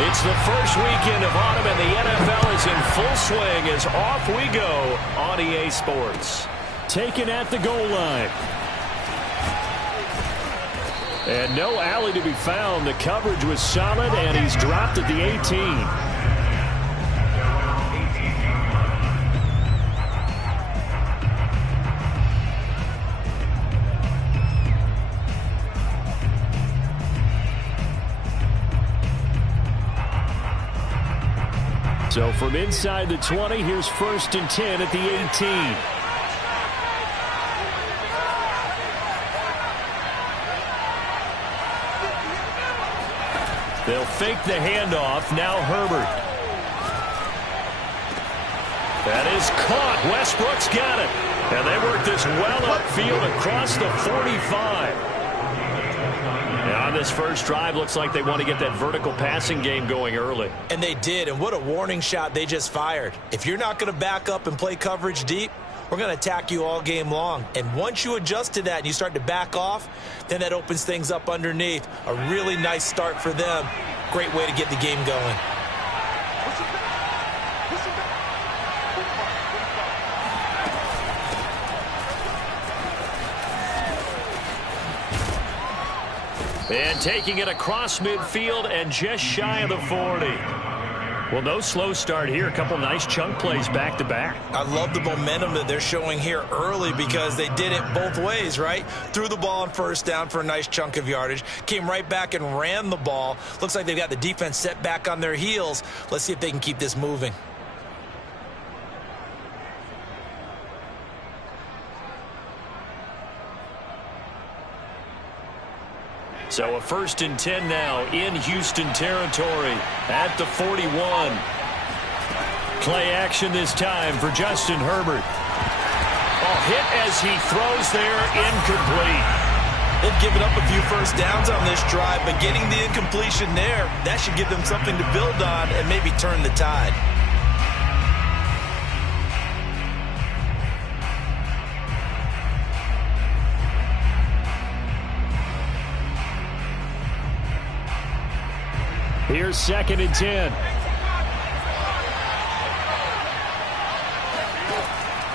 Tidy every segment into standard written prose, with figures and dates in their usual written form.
It's the first weekend of autumn, and the NFL is in full swing as off we go on EA Sports. Taken at the goal line. And no alley to be found. The coverage was solid, and he's dropped at the 18. So from inside the 20, here's 1st and 10 at the 18. They'll fake the handoff. Now Herbert. That is caught. Westbrook's got it. And they work this well upfield across the 45. On this first drive, looks like they want to get that vertical passing game going early. And they did, and what a warning shot they just fired. If you're not going to back up and play coverage deep, we're going to attack you all game long. And once you adjust to that and you start to back off, then that opens things up underneath. A really nice start for them. Great way to get the game going. And taking it across midfield and just shy of the 40. Well, no slow start here. A couple nice chunk plays back-to-back. I love the momentum that they're showing here early because they did it both ways, right? Threw the ball on first down for a nice chunk of yardage. Came right back and ran the ball. Looks like they've got the defense set back on their heels. Let's see if they can keep this moving. So a 1st and 10 now in Houston territory at the 41. Play action this time for Justin Herbert. Oh, hit as he throws there, incomplete. They've given up a few first downs on this drive, but getting the incompletion there, that should give them something to build on and maybe turn the tide. Here's 2nd and 10.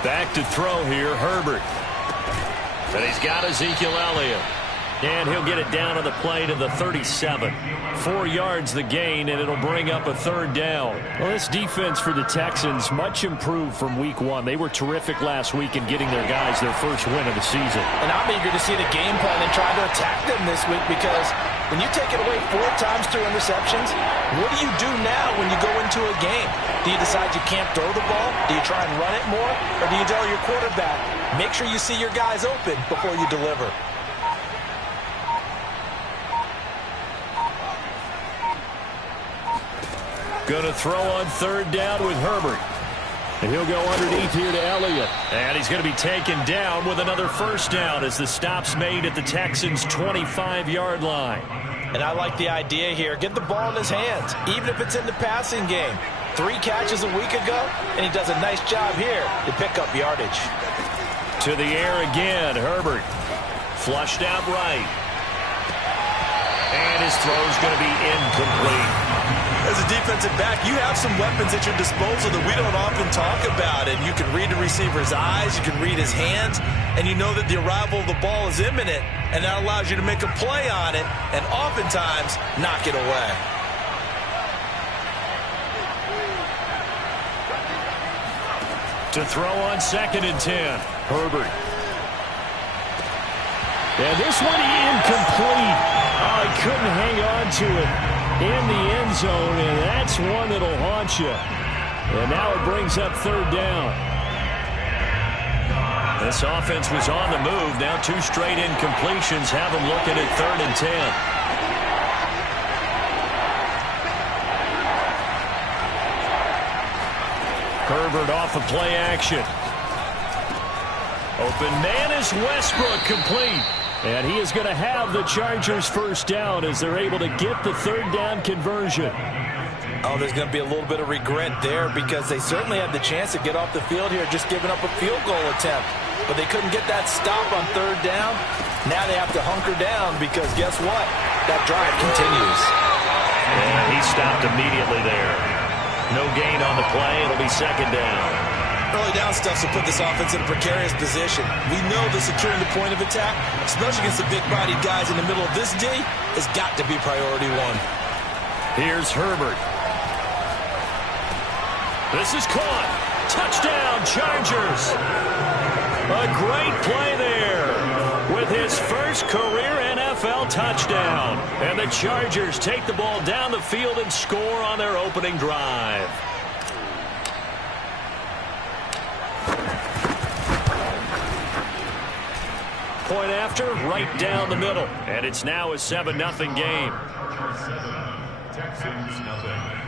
Back to throw here, Herbert. And he's got Ezekiel Elliott. And he'll get it down on the play to the 37. 4 yards the gain, and it'll bring up a 3rd down. Well, this defense for the Texans, much improved from week 1. They were terrific last week in getting their guys their first win of the season. And I'm eager to see the game plan and try to attack them this week because when you take it away 4 times through interceptions, what do you do now when you go into a game? Do you decide you can't throw the ball? Do you try and run it more? Or do you tell your quarterback, make sure you see your guys open before you deliver? Going to throw on 3rd down with Herbert. And he'll go underneath here to Elliott. And he's going to be taken down with another 1st down as the stop's made at the Texans' 25-yard line. And I like the idea here. Get the ball in his hands, even if it's in the passing game. 3 catches a week ago, and he does a nice job here to pick up yardage. To the air again, Herbert. Flushed out right. And his throw's going to be incomplete. As a defensive back, you have some weapons at your disposal that we don't often talk about. And you can read the receiver's eyes, you can read his hands, and you know that the arrival of the ball is imminent. And that allows you to make a play on it and oftentimes knock it away. To throw on 2nd and 10, Herbert. And this one incomplete. Oh, he couldn't hang on to it in the end zone, and that's one that'll haunt you. And now it brings up 3rd down. This offense was on the move. Now 2 straight incompletions have them looking at 3rd and 10. Herbert off of play action. Open man is Westbrook, complete. And he is going to have the Chargers' 1st down as they're able to get the 3rd down conversion. Oh, there's going to be a little bit of regret there because they certainly had the chance to get off the field here, just giving up a field goal attempt. But they couldn't get that stop on 3rd down. Now they have to hunker down because guess what? That drive continues. And he he's stopped immediately there. No gain on the play. It'll be second down. Early down stuff will put this offense in a precarious position. We know that securing the point of attack, especially against the big-bodied guys in the middle of this D, has got to be priority one. Here's Herbert. This is caught. Touchdown, Chargers. A great play there with his first career NFL touchdown. And the Chargers take the ball down the field and score on their opening drive. Point after, right down the middle. And it's now a 7-0 game. Texans, nothing.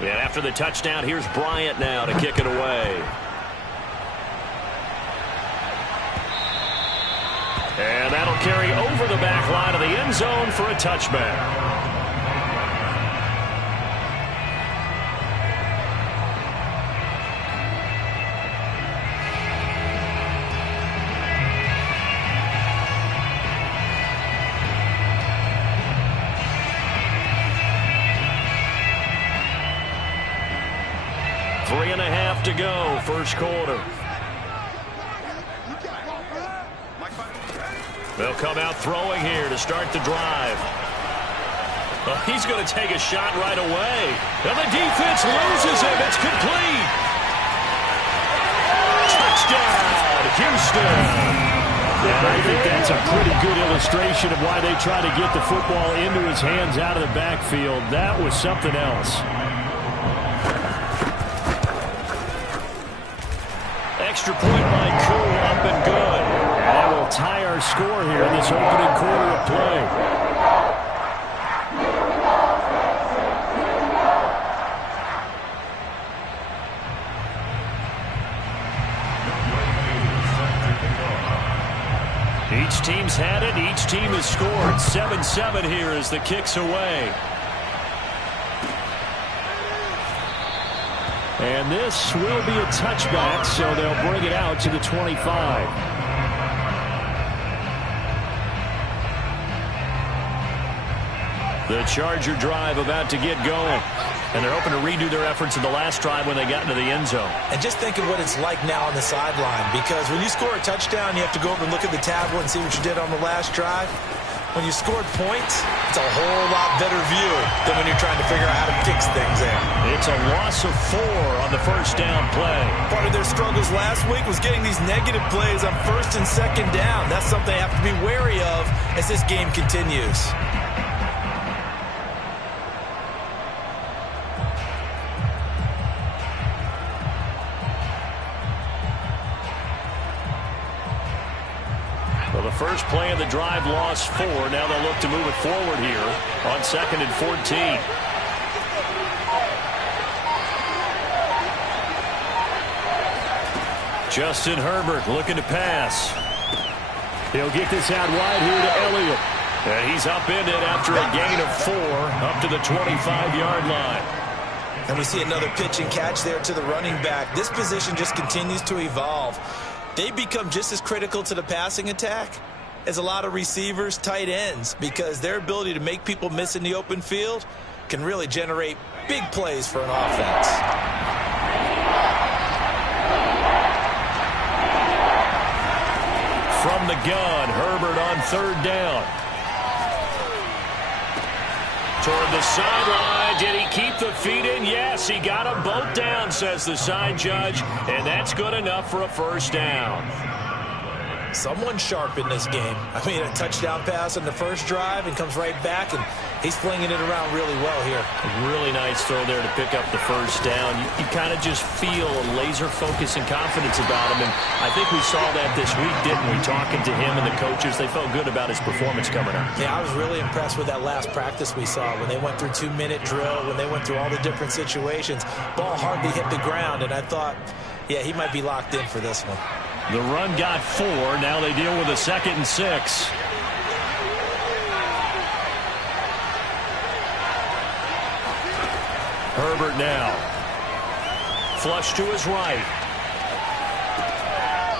And after the touchdown, here's Bryant now to kick it away. And that'll carry over the back line of the end zone for a touchback. Three and a half to go, first quarter. They'll come out throwing here to start the drive. Well, he's going to take a shot right away. And the defense loses him. It's complete. Touchdown, Houston. And I think that's a pretty good illustration of why they try to get the football into his hands out of the backfield. That was something else. Extra point by Koo, up and good. And that will tie our score here in this opening quarter of play. Each team's had it. Each team has scored. 7-7 here as the kick's away. And this will be a touchback, so they'll bring it out to the 25. The Charger drive about to get going. And they're hoping to redo their efforts in the last drive when they got into the end zone. And just think of what it's like now on the sideline, because when you score a touchdown, you have to go over and look at the tablet and see what you did on the last drive. When you scored points, it's a whole lot better view than when you're trying to figure out how to fix things there. It's a loss of 4 on the first down play. Part of their struggles last week was getting these negative plays on first and second down. That's something they have to be wary of as this game continues. The first play of the drive lost 4. Now they'll look to move it forward here on 2nd and 14. Justin Herbert looking to pass. He'll get this out wide here to Elliott. And he's upended after a gain of 4 up to the 25-yard line. And we see another pitch and catch there to the running back. This position just continues to evolve. They become just as critical to the passing attack as a lot of receivers, tight ends, because their ability to make people miss in the open field can really generate big plays for an offense. From the gun, Herbert on 3rd down. Toward the sideline. Did he keep the feet in? Yes, he got them both down, says the side judge, and that's good enough for a first down. Someone sharp in this game. I mean, a touchdown pass on the first drive and comes right back, and he's flinging it around really well here. A really nice throw there to pick up the first down. You kind of just feel a laser focus and confidence about him, and I think we saw that this week, didn't we? Talking to him and the coaches, they felt good about his performance coming up. Yeah, I was really impressed with that last practice we saw when they went through 2-minute drill, when they went through all the different situations. Ball hardly hit the ground, and I thought, yeah, he might be locked in for this one. The run got 4. Now they deal with a 2nd and 6. Herbert now. Flush to his right.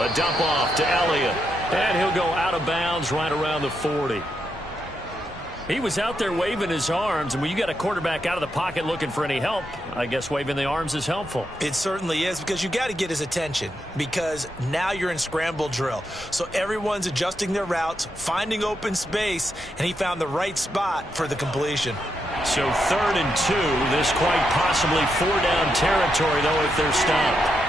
A dump off to Elliott. And he'll go out of bounds right around the 40. He was out there waving his arms, and when you got a quarterback out of the pocket looking for any help, I guess waving the arms is helpful. It certainly is, because you got to get his attention, because now you're in scramble drill. So everyone's adjusting their routes, finding open space, and he found the right spot for the completion. So 3rd and 2, this quite possibly 4-down territory, though, if they're stopped.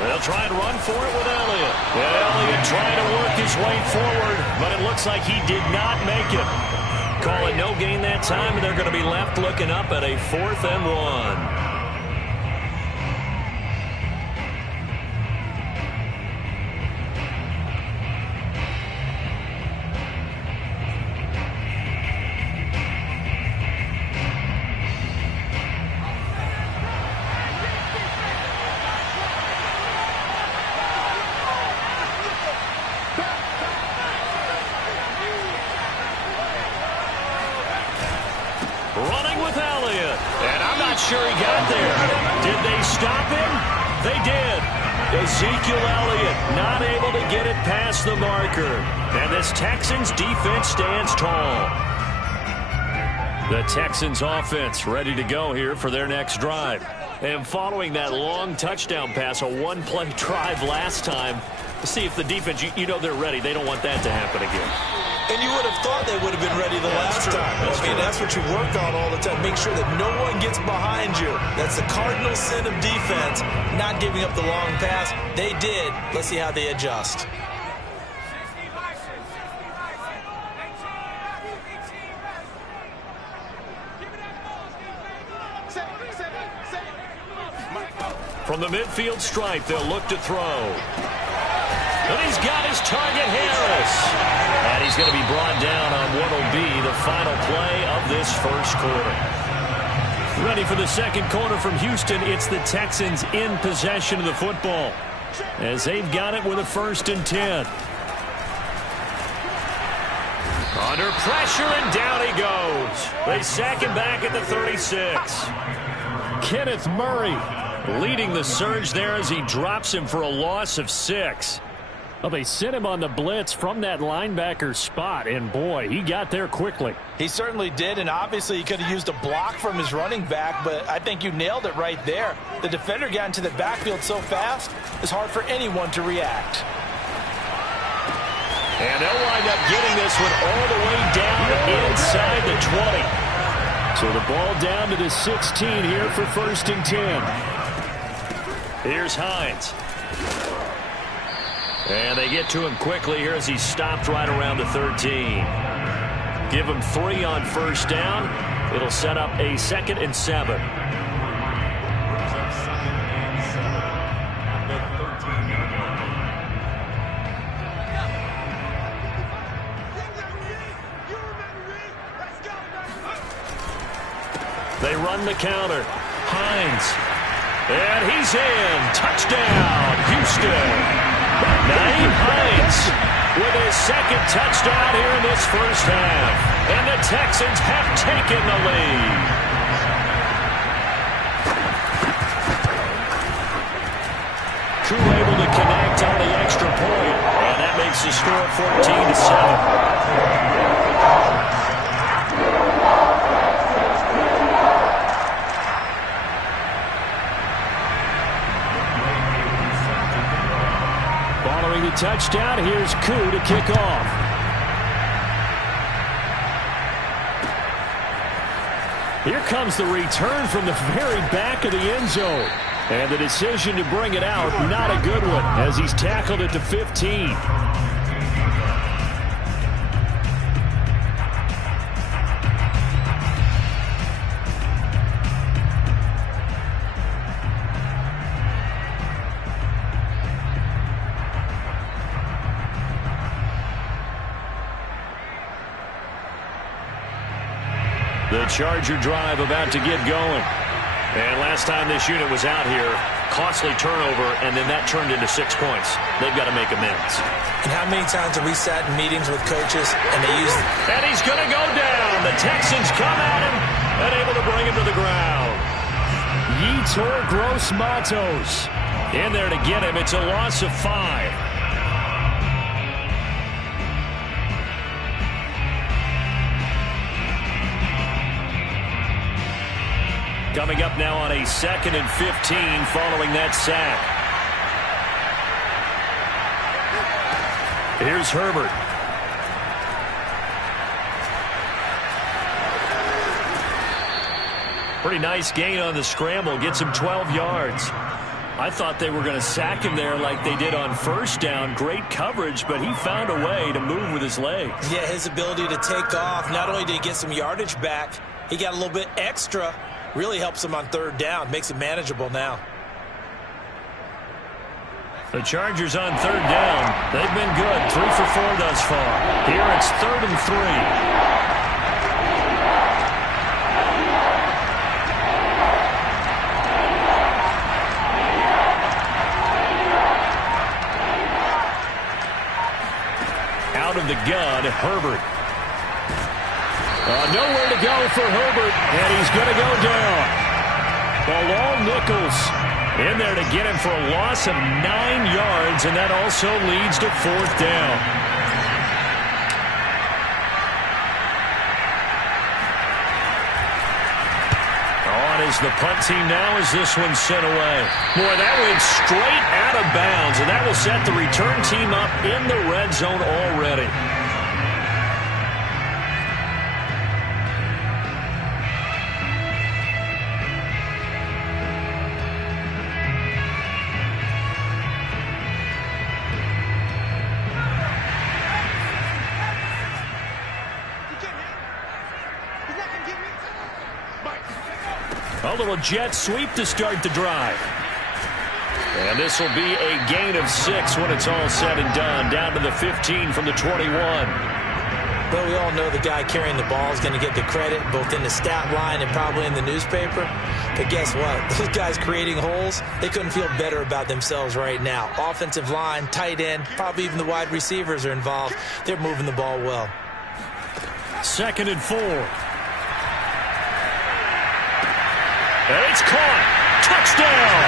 They'll try and run for it with Elliott. And Elliott trying to work his way forward, but it looks like he did not make it. Call it no gain that time, and they're going to be left looking up at a 4th and 1. Sure he got there. Did they stop him? They did. Ezekiel Elliott not able to get it past the marker. And this Texans defense stands tall. The Texans offense ready to go here for their next drive. And following that long touchdown pass, a one-play drive last time, to see if the defense, you know they're ready. They don't want that to happen again. And you would have thought they would have been ready the last time. That's what you work on all the time. Make sure that no one gets behind you. That's the cardinal sin of defense, not giving up the long pass. They did. Let's see how they adjust. From the midfield stripe, they'll look to throw. And he's got his target, Harris. And he's going to be brought down on what will be the final play of this first quarter. Ready for the second quarter from Houston. It's the Texans in possession of the football, as they've got it with a 1st and 10. Under pressure, and down he goes. They sack him back at the 36. Kenneth Murray leading the surge there as he drops him for a loss of 6. Well, they sent him on the blitz from that linebacker spot, and boy, he got there quickly. He certainly did, and obviously he could have used a block from his running back, but I think you nailed it right there. The defender got into the backfield so fast, it's hard for anyone to react. And they'll wind up getting this one all the way down inside the 20. So the ball down to the 16 here for 1st and 10. Here's Hines. And they get to him quickly here as he stopped right around the 13. Give him 3 on 1st down. It'll set up a 2nd and 7. They run the counter. Hines. And he's in. Touchdown, Houston. Nyheim Hines with his 2nd touchdown here in this first half. And the Texans have taken the lead. Koo able to connect on the extra point. And that makes the score 14-7. The touchdown, here's Koo to kick off. Here comes the return from the very back of the end zone. And the decision to bring it out, not a good one, as he's tackled at the 15. The Charger drive about to get going. And last time this unit was out here, costly turnover, and then that turned into 6 points. They've got to make amends. And how many times have we sat in meetings with coaches and they use... And he's going to go down. The Texans come at him and able to bring him to the ground. Yetur Gross-Matos in there to get him. It's a loss of 5. Coming up now on a 2nd and 15 following that sack. Here's Herbert. Pretty nice gain on the scramble. Gets him 12 yards. I thought they were going to sack him there like they did on first down. Great coverage, but he found a way to move with his legs. Yeah, his ability to take off. Not only did he get some yardage back, he got a little bit extra. Really helps him on 3rd down. Makes it manageable now. The Chargers on 3rd down. They've been good. 3 for 4 thus far. Here it's 3rd and 3. Out of the gun, Herbert. Nowhere to go for Herbert, and he's going to go down. Bilal Nichols in there to get him for a loss of 9 yards, and that also leads to 4th down. On is the punt team now as this one's sent away. Boy, that went straight out of bounds, and that will set the return team up in the red zone already. A little jet sweep to start the drive. And this will be a gain of 6 when it's all said and done. Down to the 15 from the 21. Well, we all know the guy carrying the ball is going to get the credit, both in the stat line and probably in the newspaper. But guess what? Those guys creating holes, they couldn't feel better about themselves right now. Offensive line, tight end, probably even the wide receivers are involved. They're moving the ball well. 2nd and 4. And it's caught. Touchdown.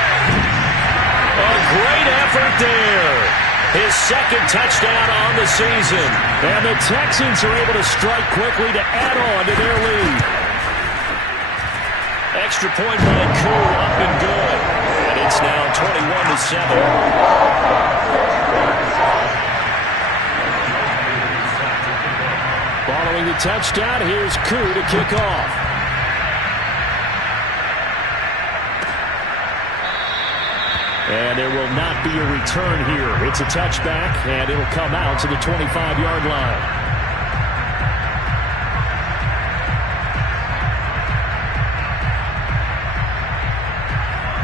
A great effort there. His 2nd touchdown on the season. And the Texans are able to strike quickly to add on to their lead. Extra point by Koo, up and good. And it's now 21-7. Following the touchdown, here's Koo to kick off. And there will not be a return here. It's a touchback, and it'll come out to the 25-yard line.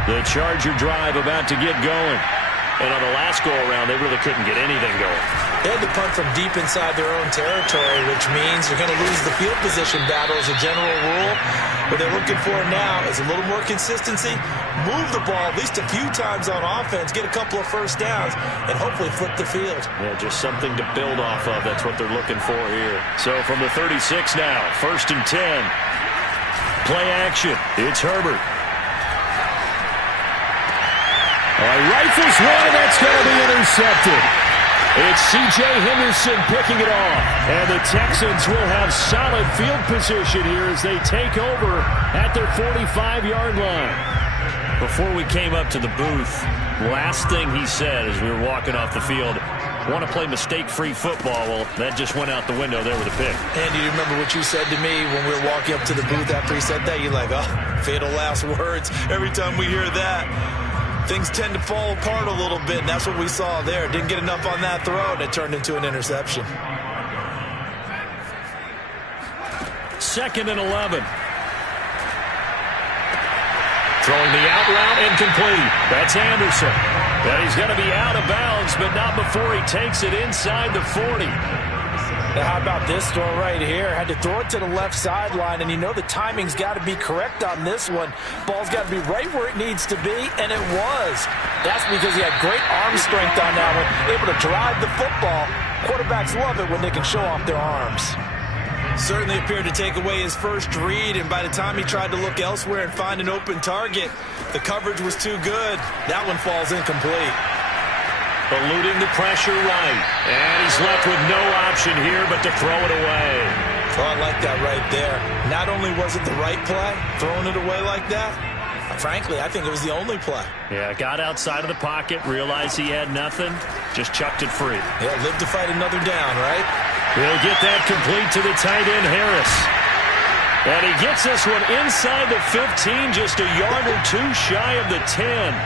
The Charger drive about to get going. And on the last go-around, they really couldn't get anything going. They had to punt from deep inside their own territory, which means they're going to lose the field position battle as a general rule. What they're looking for now is a little more consistency, move the ball at least a few times on offense, get a couple of first downs, and hopefully flip the field. Yeah, just something to build off of. That's what they're looking for here. So from the 36 now, 1st and 10. Play action. It's Herbert. Rifles one, and that's going to be intercepted. It's C.J. Henderson picking it off. And the Texans will have solid field position here as they take over at their 45-yard line. Before we came up to the booth, last thing he said as we were walking off the field, want to play mistake-free football. Well, that just went out the window there with a pick. And you remember what you said to me when we were walking up to the booth after he said that? You're like, oh, fatal last words. Every time we hear that, things tend to fall apart a little bit, and that's what we saw there. Didn't get enough on that throw, and it turned into an interception. 2nd and 11. Throwing the out route, incomplete. That's Anderson. And he's going to be out of bounds, but not before he takes it inside the 40. Now, how about this throw right here? Had to throw it to the left sideline, and you know the timing's got to be correct on this one. Ball's got to be right where it needs to be, and it was. That's because he had great arm strength on that one, able to drive the football. Quarterbacks love it when they can show off their arms. Certainly appeared to take away his first read, and by the time he tried to look elsewhere and find an open target, the coverage was too good. That one falls incomplete. Eluding the pressure right. And he's left with no option here but to throw it away. Oh, I like that right there. Not only was it the right play, throwing it away like that, frankly, I think it was the only play. Yeah, got outside of the pocket, realized he had nothing, just chucked it free. Yeah, live to fight another down, right? He'll get that complete to the tight end, Harris. And he gets this one inside the 15, just a yard or two shy of the 10.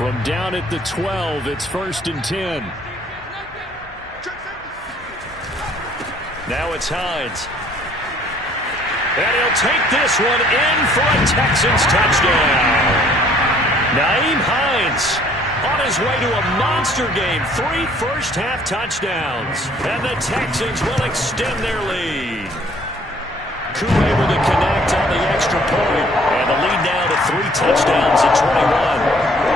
From down at the 12, it's 1st and 10. Now it's Hines. And he'll take this one in for a Texans touchdown. Nyheim Hines on his way to a monster game. 3 first-half touchdowns. And the Texans will extend their lead. Koo able to connect on the extra point. And the lead now to 3 touchdowns at 21.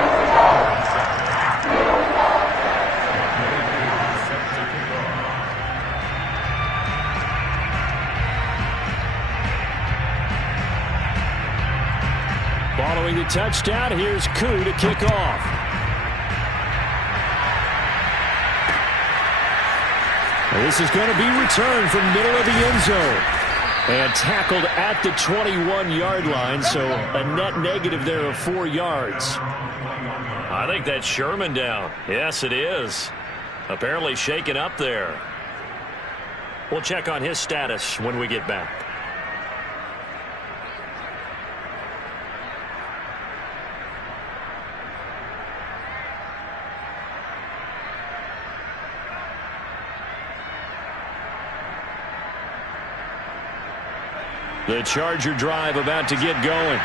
Following the touchdown, here's Koo to kick off. And this is going to be returned from middle of the end zone. And tackled at the 21-yard line, so a net negative there of 4 yards. I think that's Sherman down. Yes, it is. Apparently shaken up there. We'll check on his status when we get back. The Charger drive about to get going.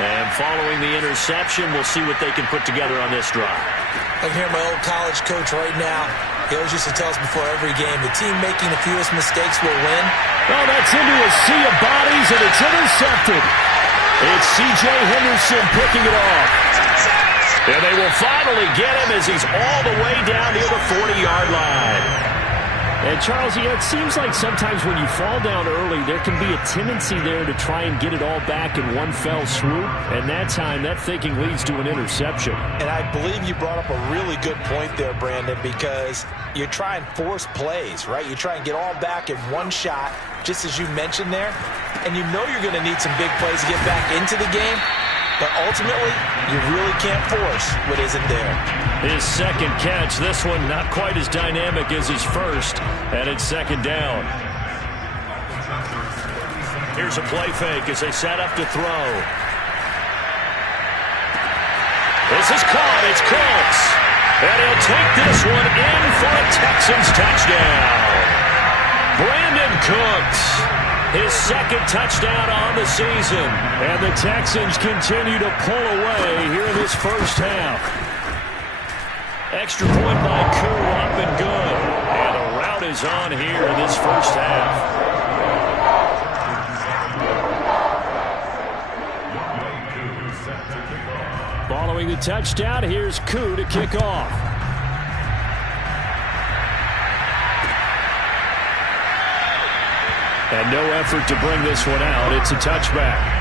And following the interception, we'll see what they can put together on this drive. I can hear my old college coach right now. He always used to tell us before every game, the team making the fewest mistakes will win. Oh, that's into a sea of bodies, and it's intercepted. It's C.J. Henderson picking it off. And they will finally get him as he's all the way down near the 40-yard line. And, Charles, it seems like sometimes when you fall down early, there can be a tendency there to try and get it all back in one fell swoop. And that time, that thinking leads to an interception. And I believe you brought up a really good point there, Brandon, because you try and force plays, right? You try and get all back in one shot, just as you mentioned there. And you know you're going to need some big plays to get back into the game. But ultimately, you really can't force what isn't there. His second catch, this one not quite as dynamic as his first, and it's 2nd down. Here's a play fake as they set up to throw. This is caught, it's Cooks. And he'll take this one in for a Texans touchdown. Brandon Cooks. His 2nd touchdown on the season. And the Texans continue to pull away here in this first half. Extra point by Koo, up and good. And the route is on here in this first half. Following the touchdown, here's Koo to kick off. And no effort to bring this one out. It's a touchback.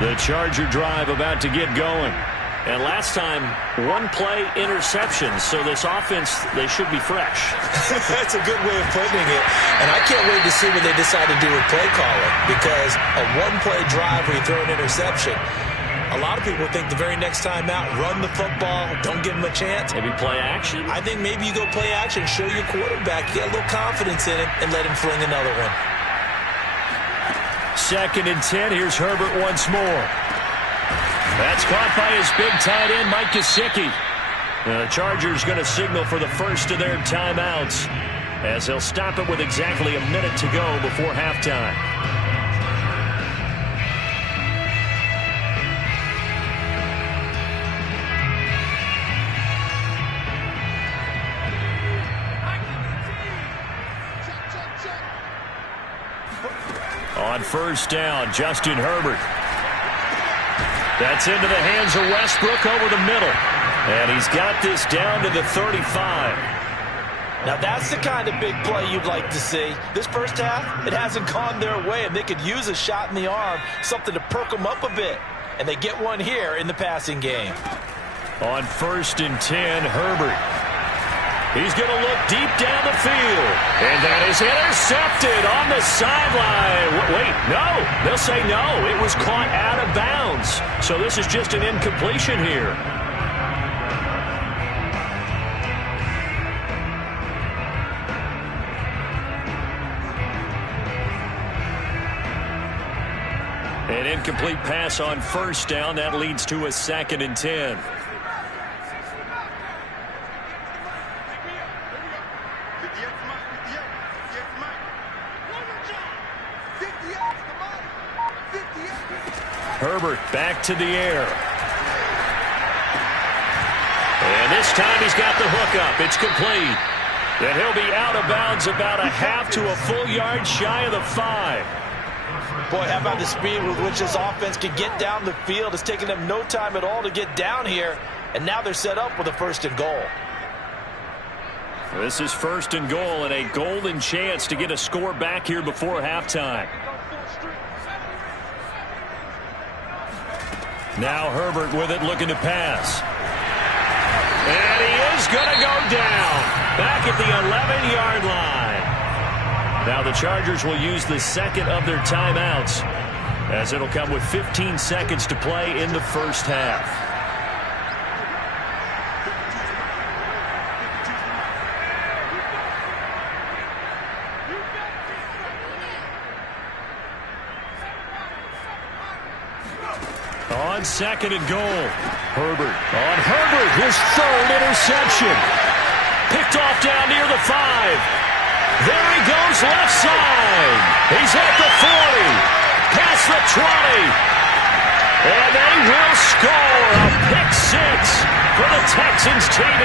The Charger drive about to get going. And last time, 1-play interceptions. So this offense, they should be fresh. That's a good way of putting it. And I can't wait to see what they decide to do with play calling. Because a 1-play drive where you throw an interception, A lot of people think the very next time out, run the football, don't give him a chance. Maybe play action? I think maybe you go play action, show your quarterback, get a little confidence in him, and let him fling another one. 2nd and 10. Here's Herbert once more. That's caught by his big tight end, Mike Gesicki. The Chargers going to signal for the first of their timeouts as they'll stop it with exactly a minute to go before halftime. On first down, Justin Herbert. That's into the hands of Westbrook over the middle. And he's got this down to the 35. Now that's the kind of big play you'd like to see. This first half, it hasn't gone their way, and they could use a shot in the arm, something to perk them up a bit. And they get one here in the passing game. On 1st and 10, Herbert. He's going to look deep down the field. And that is intercepted on the sideline. Wait, no. They'll say no. It was caught out of bounds. So this is just an incompletion here. An incomplete pass on first down. That leads to a 2nd and 10. Herbert back to the air. And this time he's got the hook up. It's complete. And he'll be out of bounds about a half to a full yard shy of the 5. Boy, how about the speed with which this offense can get down the field? It's taken them no time at all to get down here. And now they're set up with a 1st and goal. This is 1st and goal and a golden chance to get a score back here before halftime. Now Herbert with it, looking to pass. And he is going to go down. Back at the 11-yard line. Now the Chargers will use the 2nd of their timeouts, as it'll come with 15 seconds to play in the first half. On 2nd and goal, Herbert. On Herbert, his 3rd interception. Picked off down near the 5. There he goes left side. He's at the 40. Past the 20. And they will score a pick 6 for the Texans TV.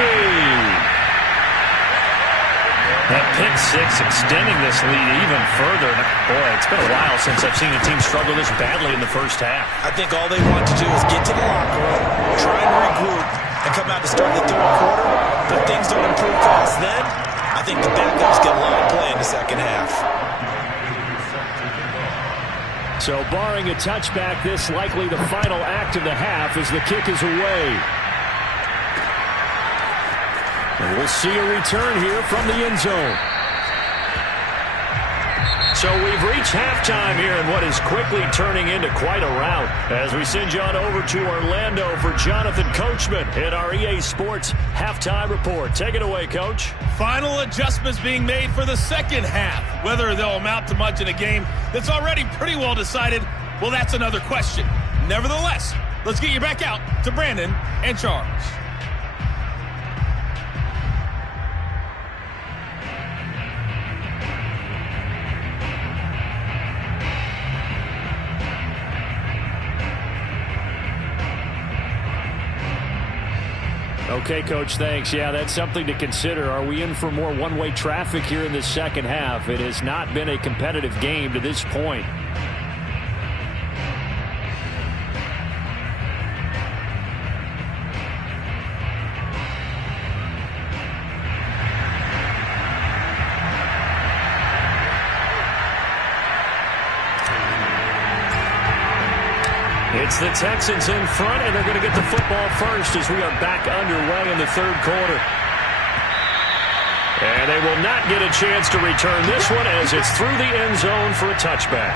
That pick 6 extending this lead even further. Boy, it's been a while since I've seen a team struggle this badly in the first half. I think all they want to do is get to the locker room, try and regroup, and come out to start the 3rd quarter. But if things don't improve fast then, I think the backups get a lot of play in the 2nd half. So barring a touchback, this likely the final act of the half as the kick is away. And we'll see a return here from the end zone. So we've reached halftime here in what is quickly turning into quite a rout as we send you on over to Orlando for Jonathan Coachman in our EA Sports Halftime Report. Take it away, Coach. Final adjustments being made for the 2nd half. Whether they'll amount to much in a game that's already pretty well decided, well, that's another question. Nevertheless, let's get you back out to Brandon and Charles. Okay, Coach, thanks. Yeah, that's something to consider. Are we in for more one-way traffic here in the 2nd half? It has not been a competitive game to this point. It's the Texans in front, and they're going to get the football first as we are back underway in the 3rd quarter. And they will not get a chance to return this one as it's through the end zone for a touchback.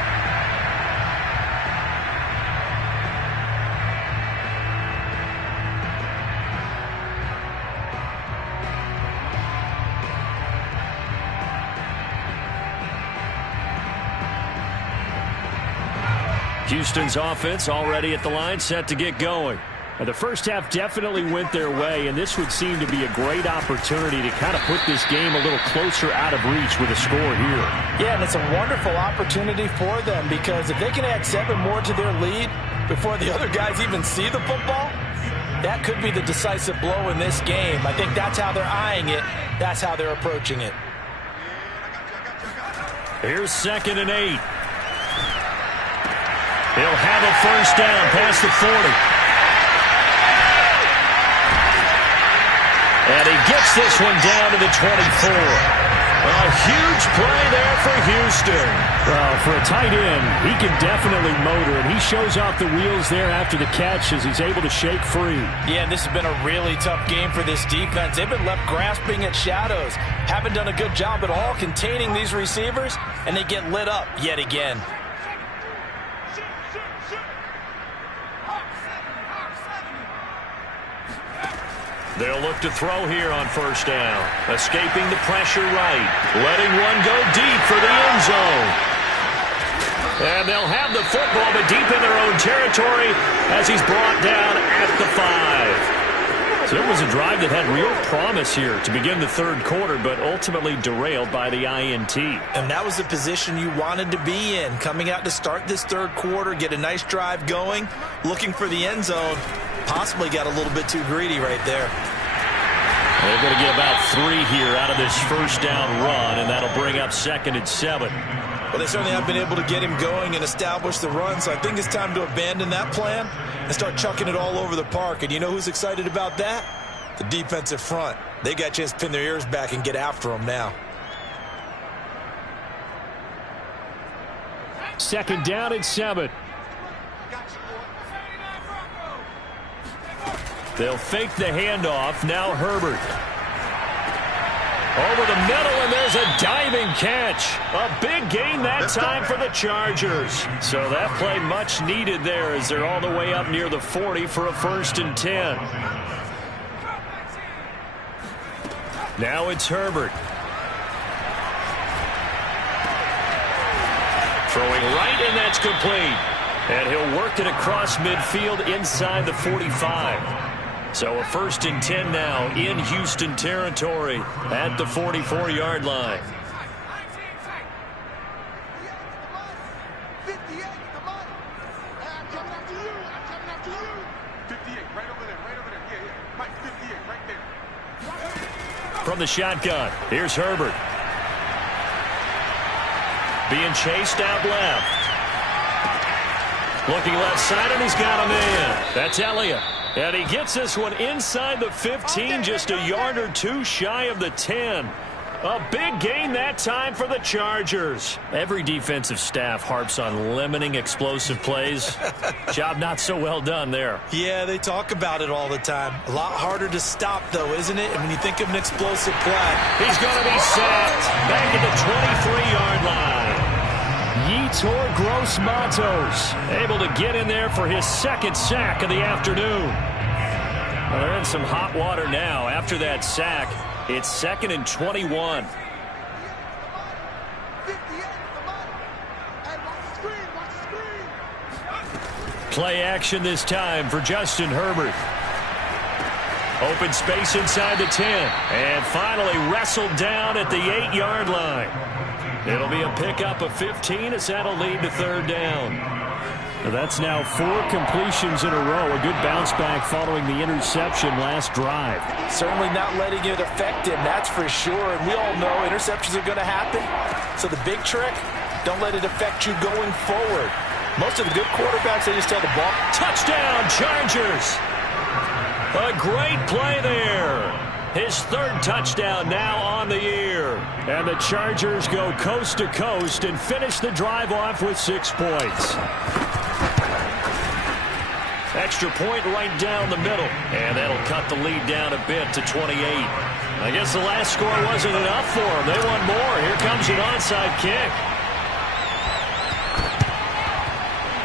Houston's offense already at the line, set to get going. And the first half definitely went their way, and this would seem to be a great opportunity to kind of put this game a little closer out of reach with a score here. Yeah, and it's a wonderful opportunity for them, because if they can add 7 more to their lead before the other guys even see the football, that could be the decisive blow in this game. I think that's how they're eyeing it. That's how they're approaching it. Here's 2nd and 8. He'll have a first down past the 40. And he gets this one down to the 24. A huge play there for Houston. Well, for a tight end, he can definitely motor, and he shows off the wheels there after the catch as he's able to shake free. Yeah, and this has been a really tough game for this defense. They've been left grasping at shadows. Haven't done a good job at all containing these receivers, and they get lit up yet again. They'll look to throw here on first down. Escaping the pressure right. Letting one go deep for the end zone. And they'll have the football, but deep in their own territory as he's brought down at the 5. So it was a drive that had real promise here to begin the third quarter, but ultimately derailed by the INT. And that was the position you wanted to be in, coming out to start this third quarter, get a nice drive going, looking for the end zone. Possibly got a little bit too greedy right there. They're going to get about 3 here out of this first down run, and that'll bring up 2nd and 7. Well, they certainly have been able to get him going and establish the run, so I think it's time to abandon that plan and start chucking it all over the park. And you know who's excited about that? The defensive front. They got a chance to pin their ears back and get after him now. 2nd down and 7. They'll fake the handoff. Now Herbert. Over the middle, and there's a diving catch. A big gain that time for the Chargers. So that play much needed there as they're all the way up near the 40 for a 1st and 10. Now it's Herbert. Throwing right, and that's complete. And he'll work it across midfield inside the 45. So a 1st and 10 now in Houston territory at the 44-yard line. From the shotgun, here's Herbert. Being chased out left. Looking left side, and he's got a man. That's Elliott. And he gets this one inside the 15, just a yard or 2 shy of the 10. A big gain that time for the Chargers. Every defensive staff harps on limiting explosive plays. Job not so well done there. Yeah, they talk about it all the time. A lot harder to stop, though, isn't it? And when you think of an explosive play. He's going to be sacked back at the 23-yard line. Yetur Gross-Matos able to get in there for his 2nd sack of the afternoon. Well, they're in some hot water now. After that sack, it's 2nd and 21. Play action this time for Justin Herbert. Open space inside the 10. And finally wrestled down at the 8-yard line. It'll be a pickup of 15 as that'll lead to 3rd down. That's now 4 completions in a row. A good bounce back following the interception last drive. Certainly not letting it affect him, that's for sure. And we all know interceptions are going to happen. So the big trick, don't let it affect you going forward. Most of the good quarterbacks, they just tell the ball. Touchdown, Chargers! A great play there. His 3rd touchdown now on the year. And the Chargers go coast to coast and finish the drive off with 6 points. Extra point right down the middle. And that'll cut the lead down a bit to 28. I guess the last score wasn't enough for them. They want more. Here comes an onside kick.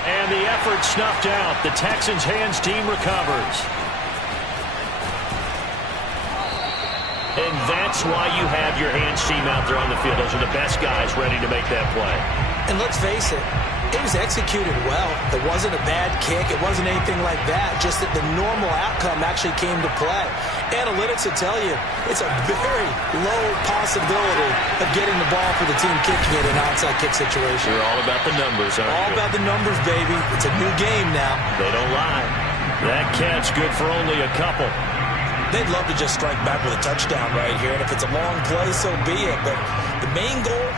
And the effort snuffed out. The Texans' hands team recovers. And that's why you have your hands team out there on the field. Those are the best guys ready to make that play. And let's face it, it was executed well. It wasn't a bad kick. It wasn't anything like that. Just that the normal outcome actually came to play. Analytics will tell you it's a very low possibility of getting the ball for the team kicking it in an onside kick situation. You're all about the numbers, aren't you? All about the numbers, baby. It's a new game now. They don't lie. That catch good for only a couple. They'd love to just strike back with a touchdown right here, and if it's a long play, so be it. But the main goal,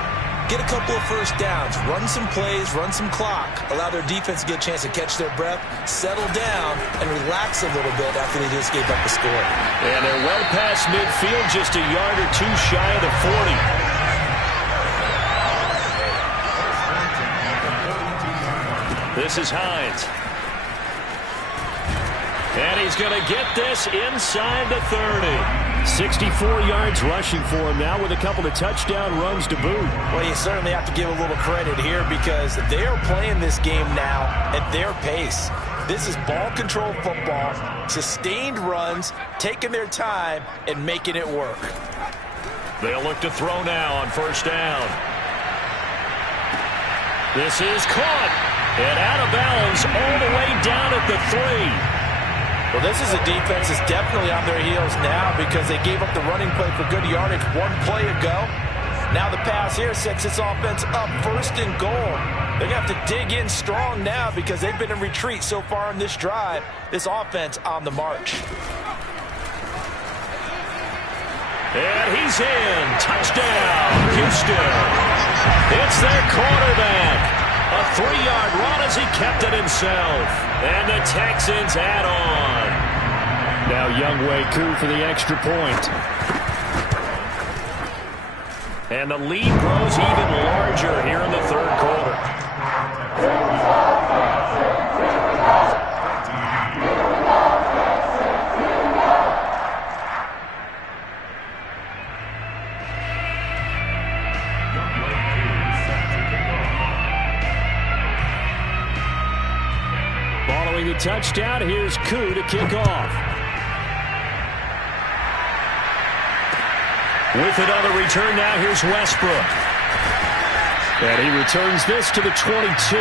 get a couple of first downs, run some plays, run some clock, allow their defense to get a chance to catch their breath, settle down, and relax a little bit after they just gave up the score. And they're well past midfield, just a yard or two shy of the 40. This is Hines. And he's going to get this inside the 30. 64 yards rushing for him now with a couple of touchdown runs to boot. Well, you certainly have to give a little credit here because they are playing this game now at their pace. This is ball control football, sustained runs, taking their time and making it work. They'll look to throw now on first down. This is caught and out of bounds all the way down at the 3. Well, this is a defense that's definitely on their heels now because they gave up the running play for good yardage one play ago. Now the pass here sets this offense up first and goal. They're going to have to dig in strong now because they've been in retreat so far in this drive. This offense on the march. And he's in. Touchdown, Houston. It's their quarterback. A 3-yard run as he kept it himself. And the Texans add on. Now Younghoe Koo for the extra point. And the lead grows even larger here in the third quarter. The touchdown. Here's Koo to kick off. With it on the return now, here's Westbrook. And he returns this to the 22.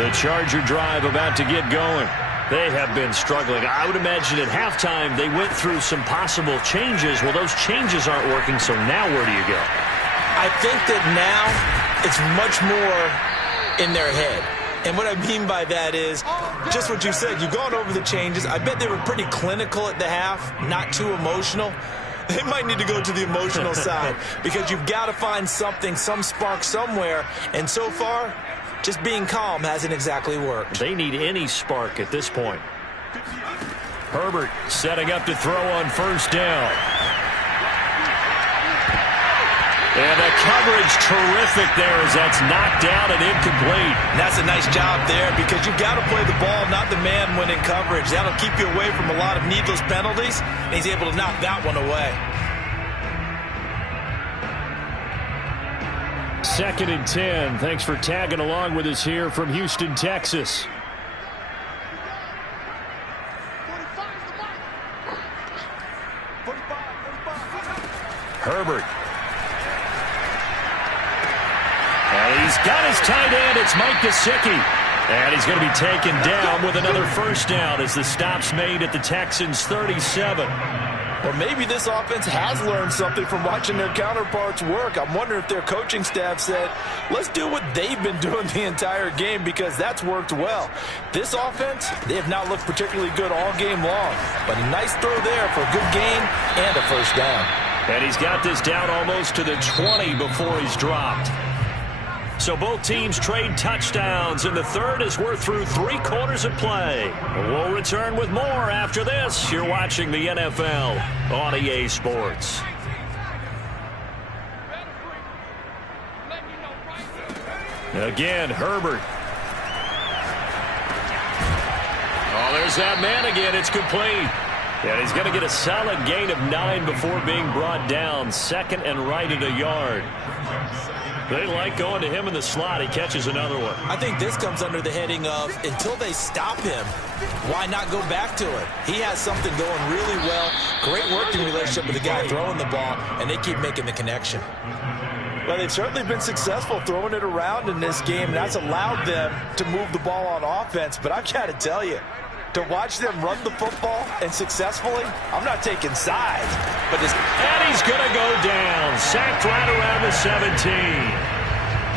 The Charger drive about to get going. They have been struggling. I would imagine at halftime they went through some possible changes. Well, those changes aren't working, so now where do you go? I think that now it's much more in their head. And what I mean by that is just what you said. You've gone over the changes. I bet they were pretty clinical at the half, not too emotional. They might need to go to the emotional side because you've got to find something, some spark somewhere. And so far, just being calm hasn't exactly worked. They need any spark at this point. Herbert setting up to throw on first down. And the coverage terrific there as that's knocked down and incomplete. And that's a nice job there because you've got to play the ball, not the man when in coverage. That'll keep you away from a lot of needless penalties, and he's able to knock that one away. 2nd and 10. Thanks for tagging along with us here from Houston, Texas. Herbert. And he's got his tight end. It's Mike Gesicki. And he's going to be taken down with another first down as the stop's made at the Texans' 37. Or maybe this offense has learned something from watching their counterparts work. I'm wondering if their coaching staff said, let's do what they've been doing the entire game because that's worked well. This offense, they have not looked particularly good all game long. But a nice throw there for a good gain and a first down. And he's got this down almost to the 20 before he's dropped. So both teams trade touchdowns in the third as we're through 3 quarters of play. We'll return with more after this. You're watching the NFL on EA Sports. Again, Herbert. Oh, there's that man again. It's complete. And he's going to get a solid gain of 9 before being brought down. 2nd and right at a yard. They like going to him in the slot. He catches another one. I think this comes under the heading of until they stop him, why not go back to it? He has something going really well. Great working relationship with the guy throwing the ball, and they keep making the connection. Well, they've certainly been successful throwing it around in this game, and that's allowed them to move the ball on offense. But I've got to tell you, to watch them run the football and successfully, I'm not taking sides. But and he's going to go down. Sacked right around the 17.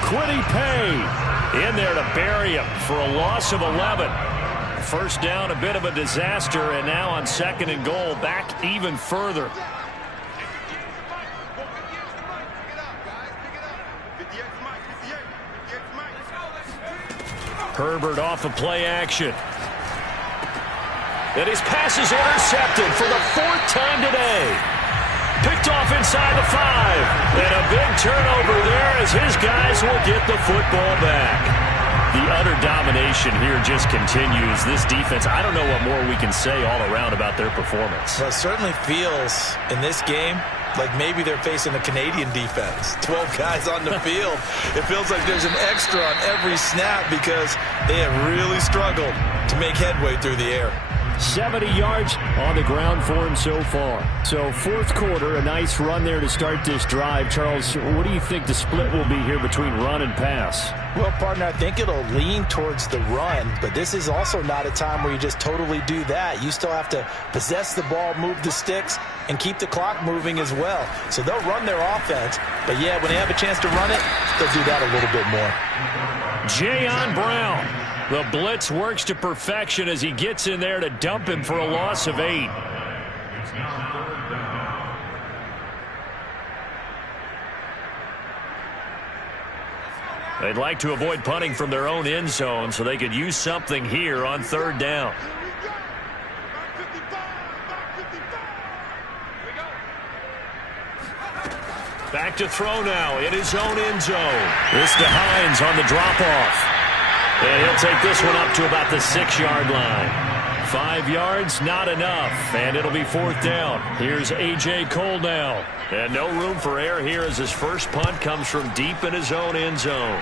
Kwity Paye in there to bury him for a loss of 11. First down, a bit of a disaster, and now on 2nd and goal, back even further. Herbert off of play action. And his pass is intercepted for the 4th time today. Picked off inside the 5. And a big turnover there as his guys will get the football back. The utter domination here just continues. This defense, I don't know what more we can say all around about their performance. Well, it certainly feels in this game like maybe they're facing a Canadian defense. 12 guys on the field. It feels like there's an extra on every snap because they have really struggled to make headway through the air. 70 yards on the ground for him so far. So 4th quarter, a nice run there to start this drive. Charles, what do you think the split will be here between run and pass? Well, partner, I think it'll lean towards the run, but this is also not a time where you just totally do that. You still have to possess the ball, move the sticks, and keep the clock moving as well. So they'll run their offense, but yeah, when they have a chance to run it, they'll do that a little bit more. Jayon Brown. The blitz works to perfection as he gets in there to dump him for a loss of 8. They'd like to avoid punting from their own end zone so they could use something here on 3rd down. Back to throw now in his own end zone. This to Hines on the drop-off. And he'll take this one up to about the 6-yard line. 5 yards, not enough. And it'll be 4th down. Here's A.J. Cole now. And no room for error here as his first punt comes from deep in his own end zone.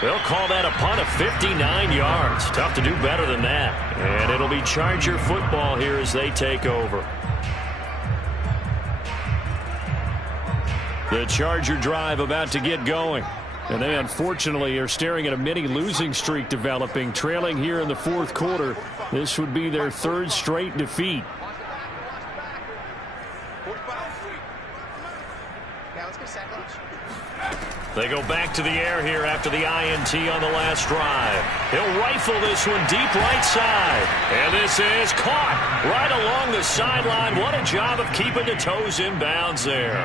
They'll call that a punt of 59 yards. Tough to do better than that. And it'll be Charger football here as they take over. The Charger drive about to get going. And they unfortunately are staring at a mini losing streak developing, trailing here in the 4th quarter. This would be their 3rd straight defeat. They go back to the air here after the INT on the last drive. He'll rifle this one deep right side. And this is caught right along the sideline. What a job of keeping the toes in bounds there.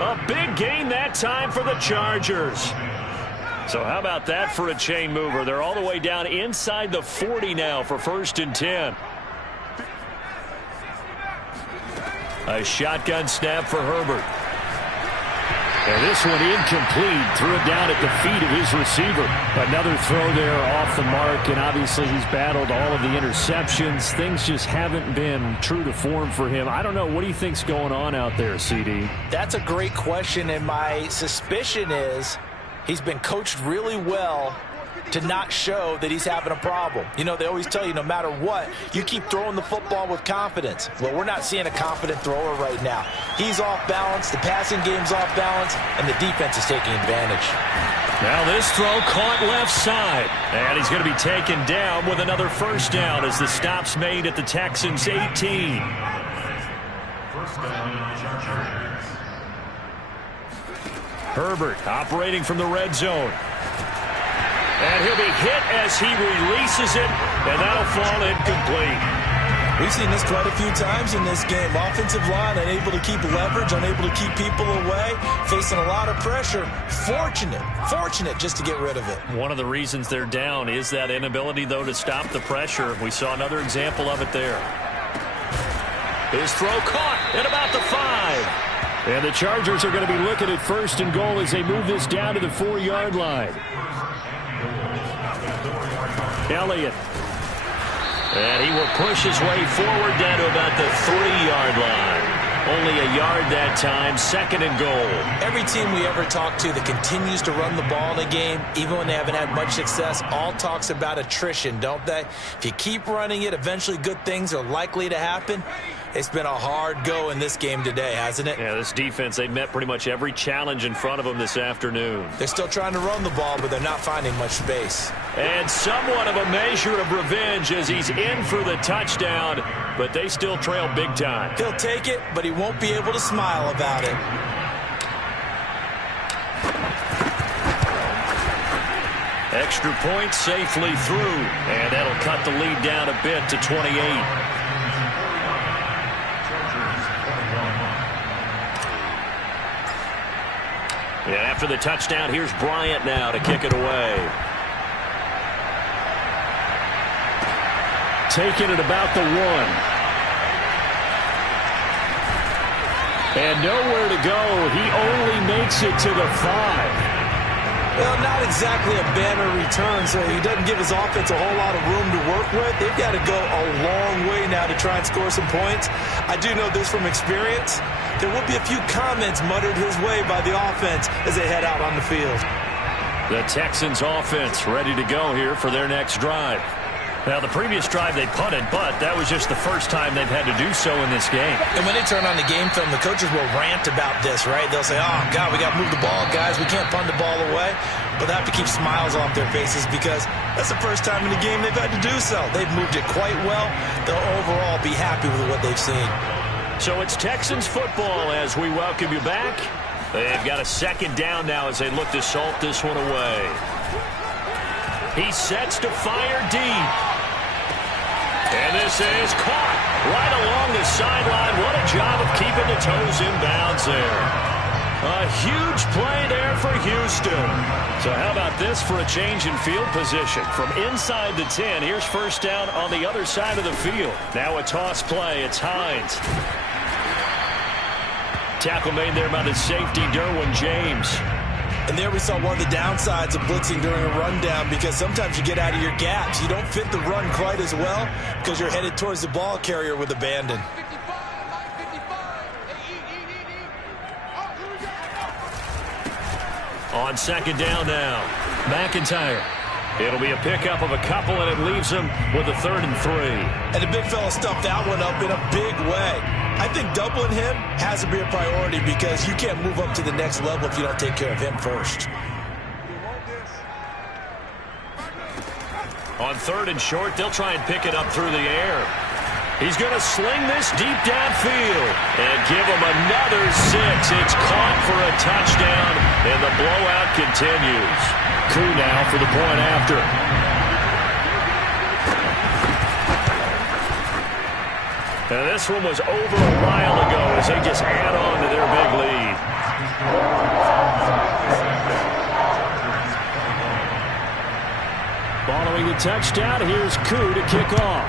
A big gain that time for the Chargers. So how about that for a chain mover? They're all the way down inside the 40 now for 1st and 10. A shotgun snap for Herbert. And this one incomplete. Threw it down at the feet of his receiver. Another throw there off the mark, and obviously he's battled all of the interceptions. Things just haven't been true to form for him. I don't know. What do you think's going on out there, CD? That's a great question, and my suspicion is he's been coached really well to not show that he's having a problem. You know, they always tell you no matter what, you keep throwing the football with confidence. Well, we're not seeing a confident thrower right now. He's off balance, the passing game's off balance, and the defense is taking advantage. Now this throw caught left side. And he's going to be taken down with another 1st down as the stop's made at the Texans' 18. Herbert operating from the red zone. And he'll be hit as he releases it, and that'll fall incomplete. We've seen this quite a few times in this game. Offensive line unable to keep leverage, unable to keep people away, facing a lot of pressure. Fortunate just to get rid of it. One of the reasons they're down is that inability, though, to stop the pressure. We saw another example of it there. His throw caught at about the 5. And the Chargers are going to be looking at 1st and goal as they move this down to the 4-yard line. Elliott. And he will push his way forward down to about the 3-yard line. Only a yard that time, 2nd and goal. Every team we ever talk to that continues to run the ball in a game, even when they haven't had much success, all talks about attrition, don't they? If you keep running it, eventually good things are likely to happen. It's been a hard go in this game today, hasn't it? Yeah, this defense, they met pretty much every challenge in front of them this afternoon. They're still trying to run the ball, but they're not finding much space. And somewhat of a measure of revenge as he's in for the touchdown, but they still trail big time. He'll take it, but he won't be able to smile about it. Extra point safely through, and that'll cut the lead down a bit to 28. And after the touchdown, here's Bryant now to kick it away. Taking it about the 1. And nowhere to go. He only makes it to the 5. Well, not exactly a banner return, so he doesn't give his offense a whole lot of room to work with. They've got to go a long way now to try and score some points. I do know this from experience. There will be a few comments muttered his way by the offense as they head out on the field. The Texans offense ready to go here for their next drive. Now, the previous drive they punted, but that was just the first time they've had to do so in this game. And when they turn on the game film, the coaches will rant about this, right? They'll say, oh, God, we got to move the ball, guys. We can't punt the ball away. But they have to keep smiles off their faces because that's the first time in the game they've had to do so. They've moved it quite well. They'll overall be happy with what they've seen. So it's Texans football as we welcome you back. They've got a 2nd down now as they look to salt this one away. He sets to fire deep. And this is caught right along the sideline. What a job of keeping the toes in bounds there. A huge play there for Houston. So how about this for a change in field position? From inside the 10, here's 1st down on the other side of the field. Now a toss play. It's Hines. Tackle made there by the safety, Derwin James. And there we saw one of the downsides of blitzing during a rundown because sometimes you get out of your gaps. You don't fit the run quite as well because you're headed towards the ball carrier with abandon. On 2nd down now, McIntyre. It'll be a pickup of a couple, and it leaves him with a 3rd and 3. And the big fella stuffed that one up in a big way. I think doubling him has to be a priority because you can't move up to the next level if you don't take care of him first. On 3rd and short, they'll try and pick it up through the air. He's going to sling this deep downfield and give him another 6. It's caught for a touchdown, and the blowout continues. Koo now for the point after. And this one was over a while ago as they just add on to their big lead. Following the touchdown, here's Koo to kick off.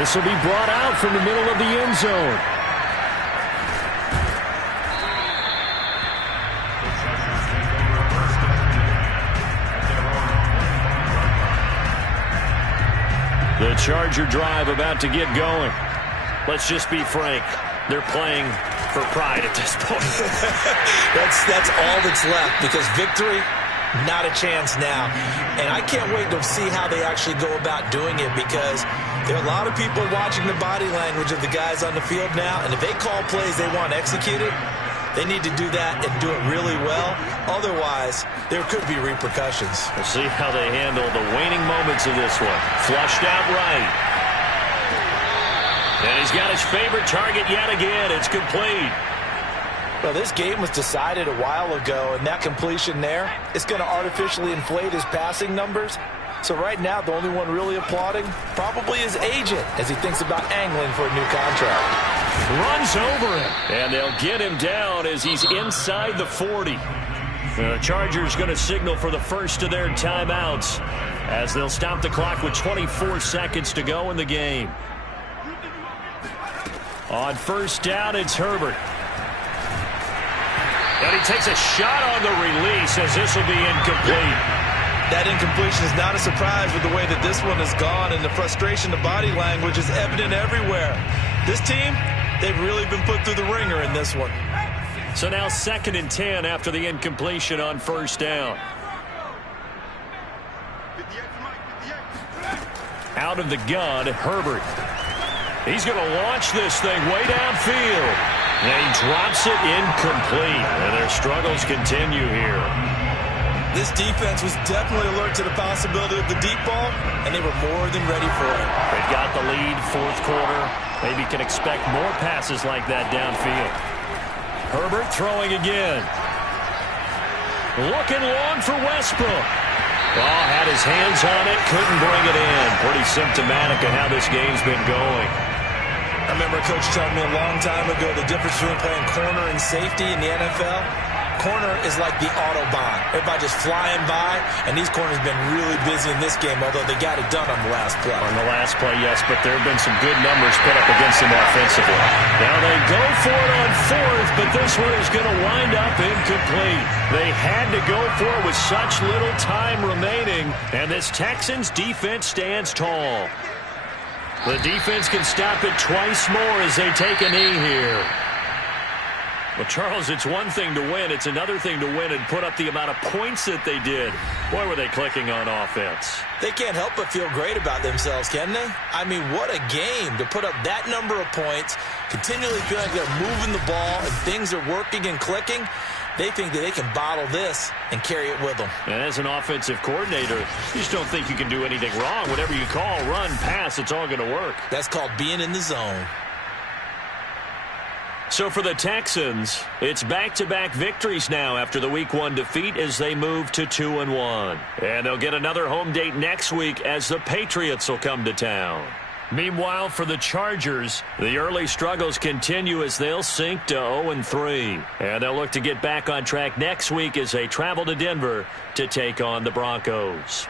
This will be brought out from the middle of the end zone. The Charger drive about to get going. Let's just be frank. They're playing for pride at this point. That's all that's left because victory, not a chance now. And I can't wait to see how they actually go about doing it because there are a lot of people watching the body language of the guys on the field now. And if they call plays they want executed, they need to do that and do it really well. Otherwise, there could be repercussions. We'll see how they handle the waning moments of this one. Flushed out right. And he's got his favorite target yet again. It's complete. Well, this game was decided a while ago, and that completion there is going to artificially inflate his passing numbers. So right now, the only one really applauding probably his agent as he thinks about angling for a new contract. Runs over him, and they'll get him down as he's inside the 40. The Chargers going to signal for the first of their timeouts as they'll stop the clock with 24 seconds to go in the game. On 1st down, it's Herbert. And he takes a shot on the release as this will be incomplete. That incompletion is not a surprise with the way that this one has gone, and the frustration, the body language is evident everywhere. This team, they've really been put through the ringer in this one. So now 2nd and 10 after the incompletion on first down. Out of the gun, Herbert. He's going to launch this thing way downfield. And he drops it incomplete. And their struggles continue here. This defense was definitely alert to the possibility of the deep ball, and they were more than ready for it. They've got the lead, 4th quarter. Maybe can expect more passes like that downfield. Herbert throwing again. Looking long for Westbrook. Oh, had his hands on it, couldn't bring it in. Pretty symptomatic of how this game's been going. I remember a coach telling me a long time ago the difference between playing corner and safety in the NFL. Corner is like the Autobahn. Everybody just flying by, and these corners have been really busy in this game, although they got it done on the last play. On the last play, yes, but there have been some good numbers put up against them offensively. Now they go for it on 4th, but this one is going to wind up incomplete. They had to go for it with such little time remaining, and this Texans defense stands tall. The defense can stop it twice more as they take a knee here. Well, Charles, it's one thing to win. It's another thing to win and put up the amount of points that they did. Boy, were they clicking on offense. They can't help but feel great about themselves, can they? I mean, what a game to put up that number of points, continually feel like they're moving the ball and things are working and clicking. They think that they can bottle this and carry it with them. And as an offensive coordinator, you just don't think you can do anything wrong. Whatever you call, run, pass, it's all going to work. That's called being in the zone. So for the Texans, it's back-to-back victories now after the Week 1 defeat as they move to 2-1. And they'll get another home date next week as the Patriots will come to town. Meanwhile, for the Chargers, the early struggles continue as they'll sink to 0-3. And they'll look to get back on track next week as they travel to Denver to take on the Broncos.